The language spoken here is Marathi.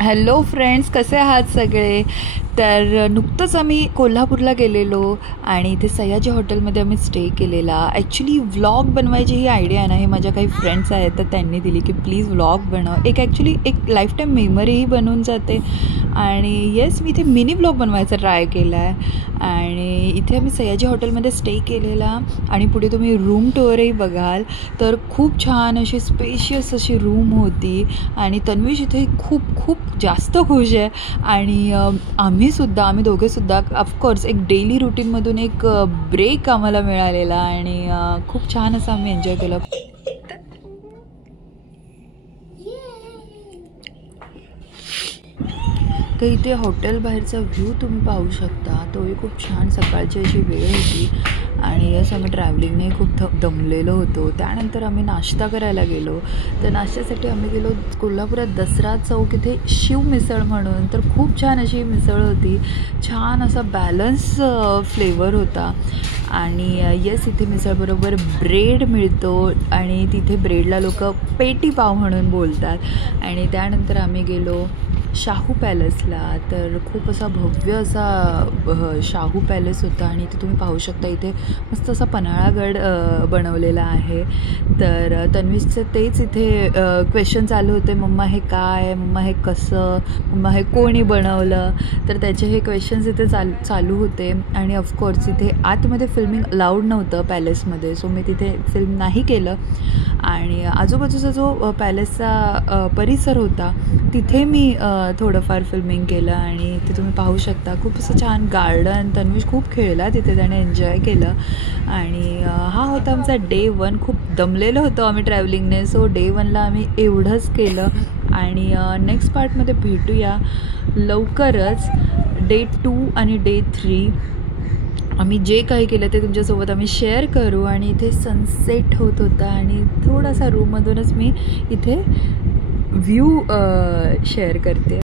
हॅलो फ्रेंड्स, कसे आहात सगळे? तर नुकतंच आम्ही कोल्हापूरला गेलेलो आणि इथे सयाजी हॉटेलमध्ये आम्ही स्टे केलेला. ॲक्च्युली व्लॉग बनवायची ही आयडिया ना, हे माझ्या काही फ्रेंड्स आहेत तर त्यांनी दिली की प्लीज व्लॉग बनव. ॲक्च्युली एक लाईफटाईम मेमरीही बनून जाते. आणि येस, मी इथे मिनी व्लॉग बनवायचा ट्राय केला आहे. आणि इथे आम्ही सयाजी हॉटेलमध्ये स्टे केलेला आणि पुढे तुम्ही रूम टूरही बघाल तर खूप छान अशी स्पेशियस अशी रूम होती. आणि तन्वीश इथे खूप खूप जास्त खुश आहे. आणि आम्ही दोघेसुद्धा ऑफकोर्स एक डेली रुटीनमधून एक ब्रेक आम्हाला मिळालेला आणि खूप छान असं आम्ही एन्जॉय केलं. तर इथे हॉटेल बाहेरचा व्ह्यू तुम्ही पाहू शकता. तोही खूप छान, सकाळची अशी वेळ होती आणि यस, आम्ही ट्रॅव्हलिंगने खूप दमलेलो होतो. त्यानंतर आम्ही नाश्ता करायला गेलो. तर नाश्त्यासाठी आम्ही गेलो कोल्हापुरात दसरा चौक इथे शिव मिसळ म्हणून. तर खूप छान अशी मिसळ होती, छान असा बॅलन्स फ्लेवर होता. आणि येस, इथे मिसळबरोबर ब्रेड मिळतो आणि तिथे ब्रेडला लोक पेटी पाव म्हणून बोलतात. आणि त्यानंतर आम्ही गेलो शाहू पॅलेसला. तर खूप असा भव्य असा शाहू पॅलेस होता आणि इथे तुम्ही पाहू शकता. इथे मस्त असा पन्हाळागड बनवलेला आहे. तर तन्वीचं तेच इथे क्वेश्चन चालू होते, मम्मा हे काय, मम्मा हे कसं, मम्मा हे कोणी बनवलं. तर त्याचे हे क्वेश्चन्स इथे चालू होते. आणि ऑफकोर्स इथे आतमध्ये फिल्मिंग अलाउड नव्हतं पॅलेसमध्ये, सो मी तिथे फिल्म नाही केलं. आणि आजूबाजूचा जो पॅलेसचा परिसर होता तिथे मी थोडंफार फिल्मिंग केलं. आणि इथे तुम्ही पाहू शकता खूप असं छान गार्डन. तन्वीश खूप खेळला तिथे, त्याने एन्जॉय केलं. आणि हा होता आमचा डे 1. खूप दमलेलो होतो आम्ही ट्रॅव्हलिंगने, सो डे 1ला आम्ही एवढंच केलं. आणि नेक्स्ट पार्टमध्ये भेटूया लवकरच. डे 2 आणि डे 3 आम्ही जे काही केलं ते तुमच्यासोबत आम्ही शेअर करू. आणि इथे सनसेट होत होता आणि थोडासा रूममधूनच मी इथे व्ह्यू शेअर करते.